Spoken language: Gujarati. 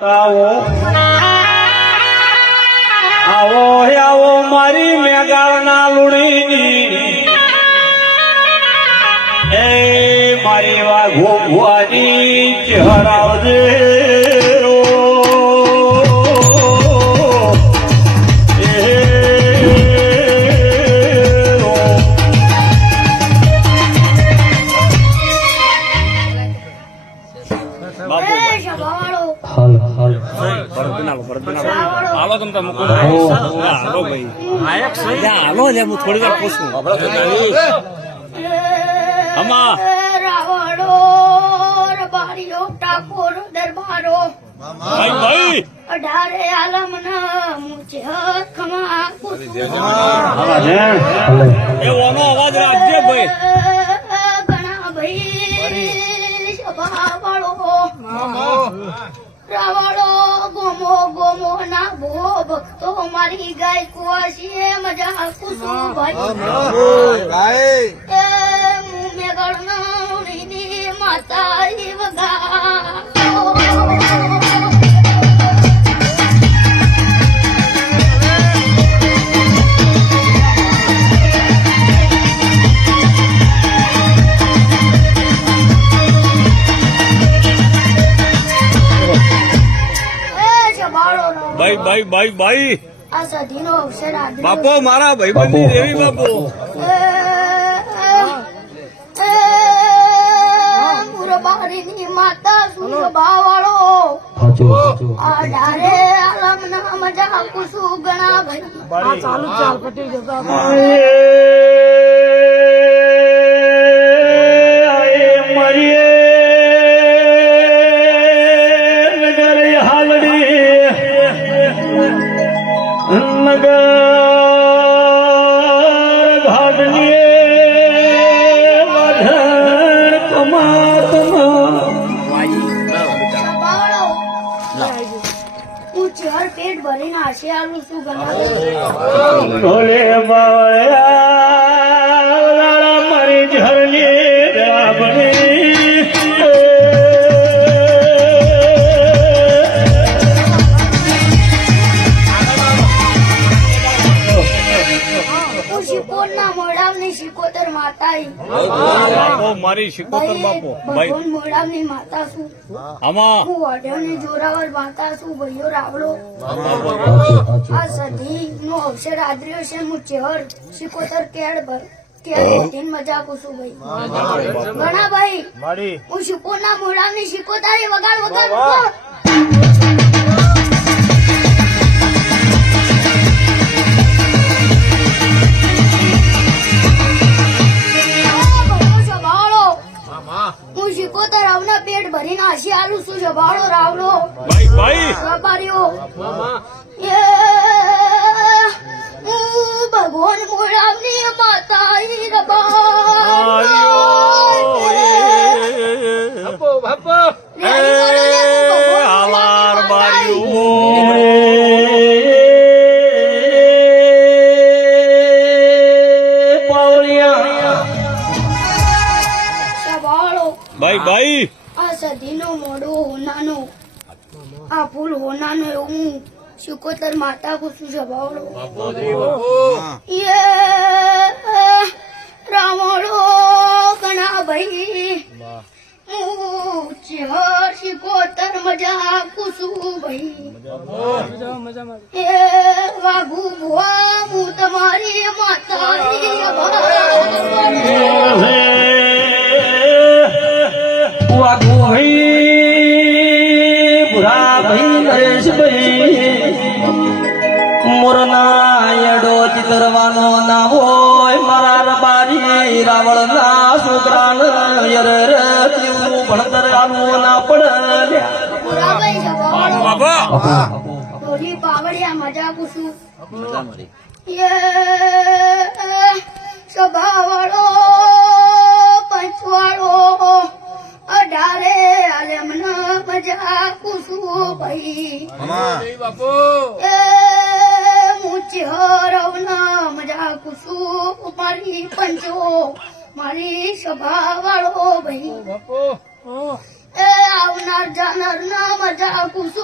આવો આવો આવો મારી મેગાળના લુણી એ મારી વાઘો ભુવાની ચહેરાવજે થોડી વાર પૂછું રાવણો રબારીઓ ટાકોર દરબારો ભાઈ 18 આલમ ના મુચે ખમા એવાનો અવાજ રાખજે ભાઈ ઘણા ભાઈ સભા વાળો રાવણો ગોમો ગોમો ના ભો ભક્તો મારી ગાય કુવાશીએ મજા કુસુમ ભાઈ મેઘણની માતા વગા ભાઈ ભાઈ ભાઈ આ સધીનો અવસર આદરો બાપો મારા ભાઈબંધી દેવી બાપો મુરબારીની માતા સુરભા વાળો આ ડારે આલમ ના મજા કુસુ ગણા ભાઈ ચાલુ ચાલ પટી જતા પેટ ભરીને આશે આલું શું મારી ઝરની શિકોતર માતા મારી શિકોતર બાપો ભાઈ મોડાવની માતા છું આમાં હું વાઢ્યોની જોરાવર માતા છું ભાઈઓ રાવળો આ સધી નો અવસર આદર્યો છે હું ચેહર શિકોતર કેળ ભર મજા કુસું ભાઈ ઘણા ભાઈ હું શિકોના મોડાવની શિકોતારી વગાડ વગાડ હું શિકોતર રાવના પેટ ભરીને આશી આલું છું જભાડો રાવલો ભાઈ ભાઈ વેપારીઓ ભગવાન મોરાવની માતા ભાઈ ભાઈ આ સધીનો મોડો હોનાનો આ ફૂલ હોનાનો એવું શિકોતર માતા કુસું જભાવડો રાવણો ઘણા ભાઈ શિકોતર મજા કુસું ભાઈ વાઘુ ભુવા હું તમારી માતા વાઘુ ભાઈ બુરા ભાઈ નરેશભાઈ મોરના યડો ચિતરવાનો ના હોય મારા રબારી રાવળ ના છોકરાને યર કેવું ભણતર આવું ના પડે પાવડિયા મજા કુસું સભા વાળો પંચવાળો 18 આલમના મજા કુસું ભાઈ બાપુ મુચી હરવના મજા કુસું મારી પંચો મારી સભા વાળો ભાઈ એ આવનાર જાનાર ના મજા કુસુ